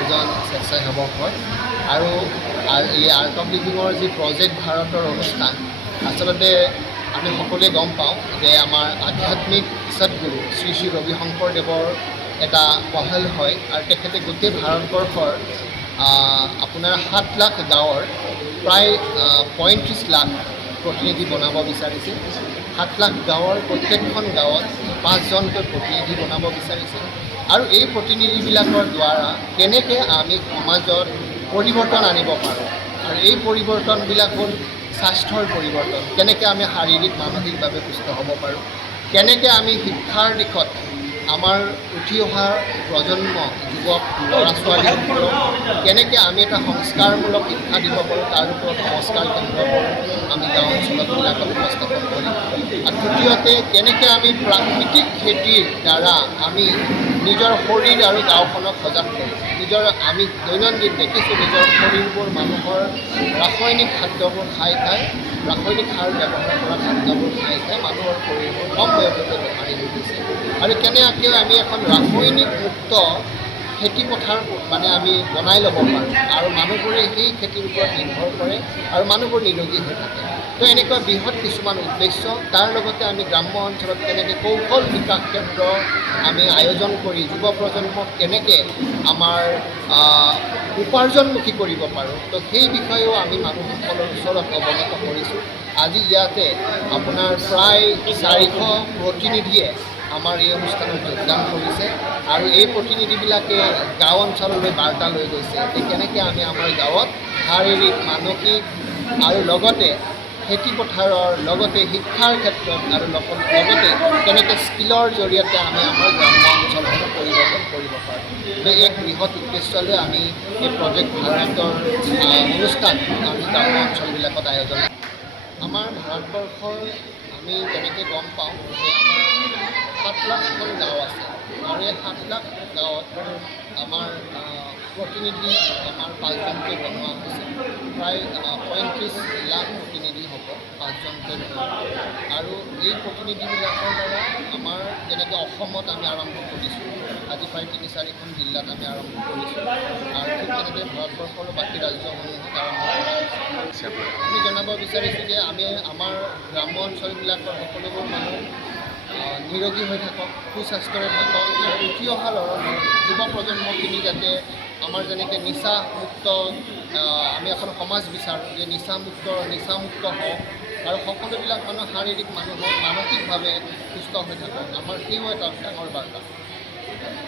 এজন স্বেচ্ছাসেৱক হয় আৰু এই আৰ্ট অফ লিভিঙৰ যি প্ৰজেক্ট ভাৰতৰ অনুষ্ঠান আচলতে আমি সকলোৱে গম পাওঁ যে আমাৰ আধ্যাত্মিক সদগুৰু শ্ৰী শ্ৰী ৰবি শংকৰদেৱৰ এটা পহল হয় আৰু তেখেতে গোটেই ভাৰতবৰ্ষৰ আপোনাৰ 7 লাখ গাঁৱৰ প্ৰায় 35 লাখ প্ৰতিনিধি বনাব বিচাৰিছিল। 7 লাখ গাঁৱৰ প্ৰত্যেকখন গাঁৱত 5জনকৈ প্ৰতিনিধি বনাব বিচাৰিছিল আৰু এই প্ৰতিনিধিবিলাকৰ দ্বাৰা কেনেকৈ আমি সমাজত পৰিৱৰ্তন আনিব পাৰোঁ আৰু এই পৰিৱৰ্তনবিলাক হ'ল স্বাস্থ্যৰ পৰিৱৰ্তন, কেনেকৈ আমি শাৰীৰিক মানসিকভাৱে সুস্থ হ'ব পাৰোঁ, কেনেকৈ আমি শিক্ষাৰ দিশত আমাৰ উঠি অহা প্ৰজন্ম যুৱক ল'ৰা ছোৱালীসকলক কেনেকৈ আমি এটা সংস্কাৰমূলক শিক্ষা দিব পাৰোঁ তাৰ ওপৰত সংস্কাৰ কেন্দ্ৰবোৰ আমি গাঁও অঞ্চলবিলাকত উপস্থাপন কৰিম। আৰু তৃতীয়তে কেনেকৈ আমি প্ৰাকৃতিক খেতিৰ দ্বাৰা আমি নিজৰ শৰীৰ আৰু গাঁওখনক সজাগ কৰোঁ। আমি দৈনন্দিন দেখিছোঁ নিজৰ শৰীৰবোৰ মানুহৰ ৰাসায়নিক খাদ্যবোৰ খাই ৰাসায়নিক সাৰ ব্যৱহাৰ কৰা খাদ্যবোৰ খাই মানুহৰ শৰীৰবোৰ কম বয়সতে বেমাৰী হৈ গৈছে আৰু কেনেকৈ আমি এখন ৰাসায়নিক মুক্ত খেতিপথাৰ আমি বনাই ল'ব পাৰোঁ আৰু মানুহবোৰে সেই খেতিৰ ওপৰত নিৰ্ভৰ কৰে আৰু মানুহবোৰ নিৰোগী হৈ থাকে। তো এনেকুৱা বৃহৎ কিছুমান উদ্দেশ্য, তাৰ লগতে আমি গ্ৰাম্য অঞ্চলত কেনেকৈ কৌশল বিকাশ কেন্দ্ৰ আমি আয়োজন কৰি যুৱ প্ৰজন্মক কেনেকৈ আমাৰ উপাৰ্জনমুখী কৰিব পাৰোঁ, তো সেই বিষয়েও আমি মানুহসকলৰ ওচৰত অৱগত কৰিছোঁ। আজি ইয়াতে আপোনাৰ প্ৰায় 400 প্ৰতিনিধিয়ে আমাৰ এই অনুষ্ঠানত যোগদান কৰিছে আৰু এই প্ৰতিনিধিবিলাকে গাঁও অঞ্চললৈ বাৰ্তা লৈ গৈছে যে কেনেকৈ আমি আমাৰ গাঁৱত শাৰীৰিক মানসিক আৰু লগতে খেতিপথাৰৰ লগতে শিক্ষাৰ ক্ষেত্ৰত আৰু লগতে কেনেকৈ স্কিলৰ জৰিয়তে আমি আমাৰ গ্ৰাম্য অঞ্চলসমূহ পৰিৱৰ্তন কৰিব পাৰোঁ। এক বৃহৎ উদ্দেশ্য লৈ আমি এই প্ৰজেক্ট ভাৰতৰ অনুষ্ঠান আমি গ্ৰাম্য অঞ্চলবিলাকত আয়োজন কৰোঁ। আমাৰ ভাৰতবৰ্ষৰ আমি যেনেকৈ গম পাওঁ যে আমাৰ 7 লাখখন গাঁও আছে আৰু এই 7 লাখ গাঁৱত আমাৰ প্ৰতিনিধি আমাৰ 5জনকৈ বনোৱা হৈছে। প্ৰায় 35 লাখ প্ৰতিনিধি হ'ব 5জনকৈ আৰু এই প্ৰতিনিধিবিলাকৰ দ্বাৰা আমাৰ যেনেকৈ অসমত আমি আৰম্ভ কৰিছোঁ, আজি প্ৰায় 3-4খন জিলাত আমি আৰম্ভ কৰিছোঁ আৰু ঠিক তেনেকৈ ভাৰতবৰ্ষৰ বাকী ৰাজ্যসমূহত আৰম্ভ কৰা হৈছে। আমি জনাব বিচাৰিছোঁ যে আমি আমাৰ গ্ৰাম্য অঞ্চলবিলাকৰ সকলোবোৰ মানুহ নিৰোগী হৈ থাকক, সুস্বাস্থ্যৰে থাকক আৰু উঠি অহা যুৱ প্ৰজন্মখিনি যাতে আমাৰ যেনেকৈ নিচামুক্ত আমি এখন সমাজ বিচাৰোঁ যে নিচামুক্ত হওক আৰু সকলোবিলাক মানুহ শাৰীৰিক মানসিকভাৱে সুস্থ হৈ থাকক, আমাৰ সেইও এটা ডাঙৰ বাৰ্তা।